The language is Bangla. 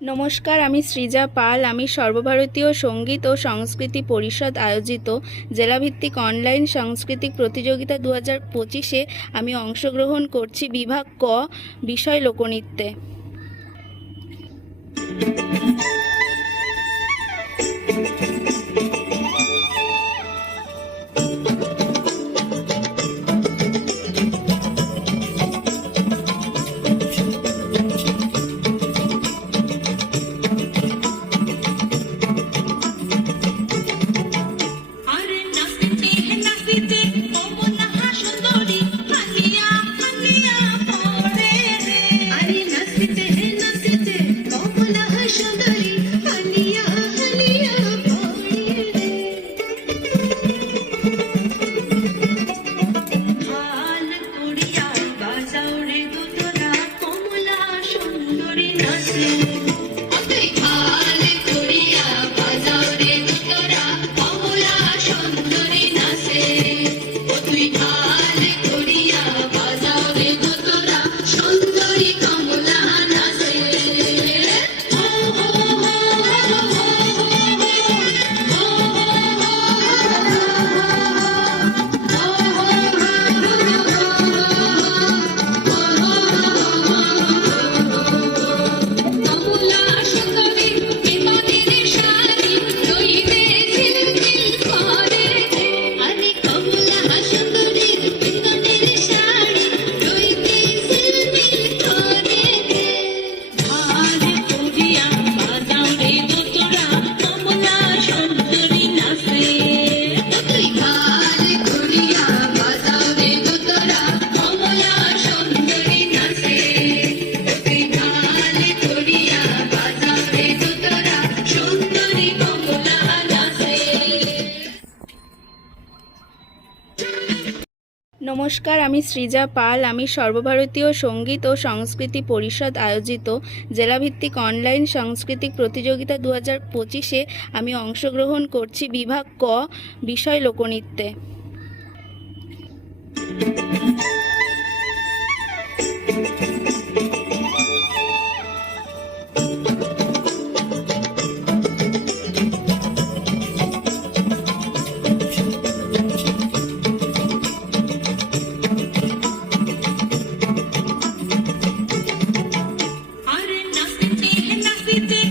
নমস্কার, আমি সৃজা পাল। আমি সর্বভারতীয় সঙ্গীত ও সংস্কৃতি পরিষদ আয়োজিত জেলাভিত্তিক অনলাইন সাংস্কৃতিক প্রতিযোগিতা 2025-এ আমি অংশগ্রহণ করছি বিভাগ ক, বিষয় লোকনৃত্যে। নমস্কার, আমি সৃজা পাল। আমি সর্বভারতীয় সঙ্গীত ও সংস্কৃতি পরিষদ আয়োজিত জেলাভিত্তিক অনলাইন সাংস্কৃতিক প্রতিযোগিতা 2025-এ আমি অংশগ্রহণ করছি বিভাগ ক, বিষয় লোকনৃত্যে। নাচিতে